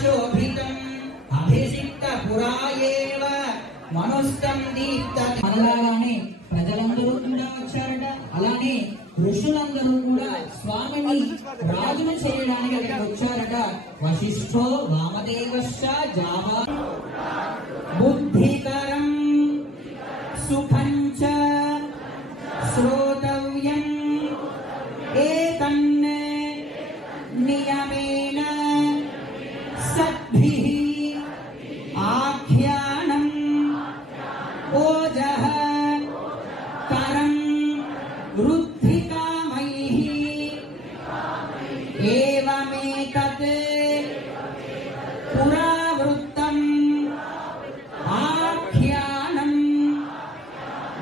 శోభితం అభిషిక్త పురాయేవ మనుష్టం దీప్త. అలానే ప్రజలందరూ కూడా వచ్చారట. అలానే ఋషులందరూ కూడా స్వామిని రాజును చేయడానికి అక్కడికి వచ్చారట. వశిష్ఠో వామదేవశ్చ జావా బుద్ధికరం సుఖంచ శ్రోతవ్యం ఏతన్న నియమేన సద్భిః ఆఖ్యానం ఓజః కరం వృద్ధికామైః ఏవమేతత్ పురావృత్తం ఆఖ్యానం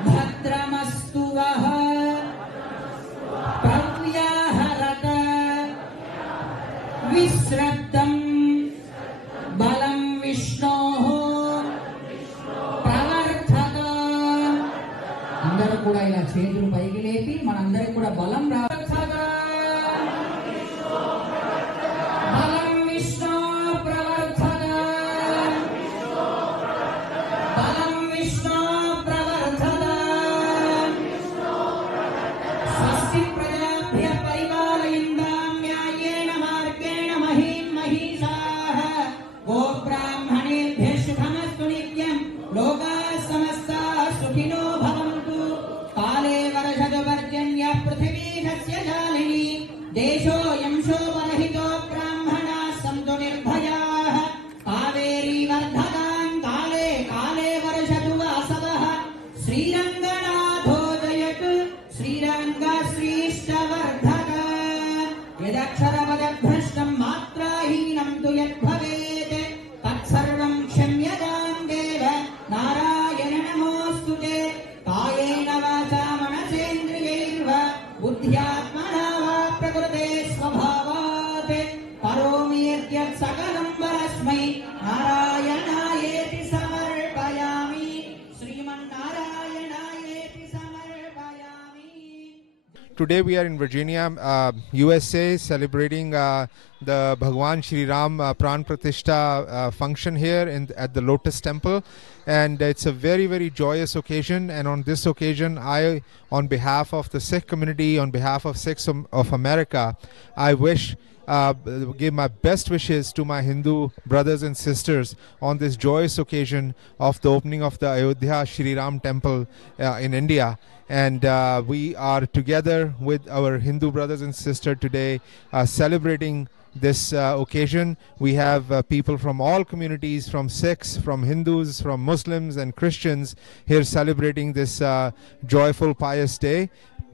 భద్రమస్తు వః ప్రవ్యాహరత విశ్రద్ధం బలం విష్ణోః ప్రవర్ధత. అందరూ కూడా ఇలా చేతులు పైకి లేపి మనందరికి కూడా బలం ప్రవర్ధత. బలం విష్ణో ప్రవర్ధత. బలం విష్ణో ప్రవర్ధత. స్వస్తి ప్రజాభ్యః పరిపాలయంతాం న్యాయేన మార్గేణ మహీం మహీషాః. గోబ్రాహ్మణేభ్యః శుభమస్తు నిత్యం. లోకాః సమస్తాః సుఖినో భవంతు. కాలే వర్షతు పర్జన్యః పృథివీ సస్యశాలినీ. దేశోऽयं శోభరహితో బ్రాహ్మణాः సంతు నిర్భయాः. కావేరీ వర్ధతాం కాలే కాలే వర్షతు వాసవః. శ్రీరంగనాథో జయతు శ్రీరంగ శ్రీష్టవర్ధక. యదక్షరపదభ్రష్టం మాత్రాహీనం తు యద్భవేత్ తత్సర్వం క్షమ్యతాం దేవ నారాయణ నమోऽస్తుతే. కాయేన వాచా మనసేంద్రియైర్వా బుద్ధ్యాత్మనా వా ప్రకృతే స్వభావాత్ కరోమి యద్యత్ సకలం పరస్మై నారాయణాయేతి సమర్పయామి. శ్రీమన్నారాయణాయేతి సమర్పయామి. Today we are in Virginia, USA, celebrating the Bhagwan Shri Ram Pran Pratishtha function here at the Lotus Temple, and it's a very, very joyous occasion. And on this occasion, I, on behalf of the Sikh community, on behalf of Sikhs of America, I wish give my best wishes to my Hindu brothers and sisters on this joyous occasion of the opening of the Ayodhya Shri Ram Temple in India. And we are together with our Hindu brothers and sisters today celebrating this occasion. We have people from all communities, from Sikhs, from Hindus, from Muslims and Christians here celebrating this joyful, pious day.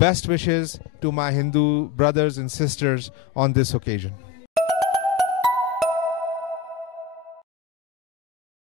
Best wishes to my Hindu brothers and sisters on this occasion.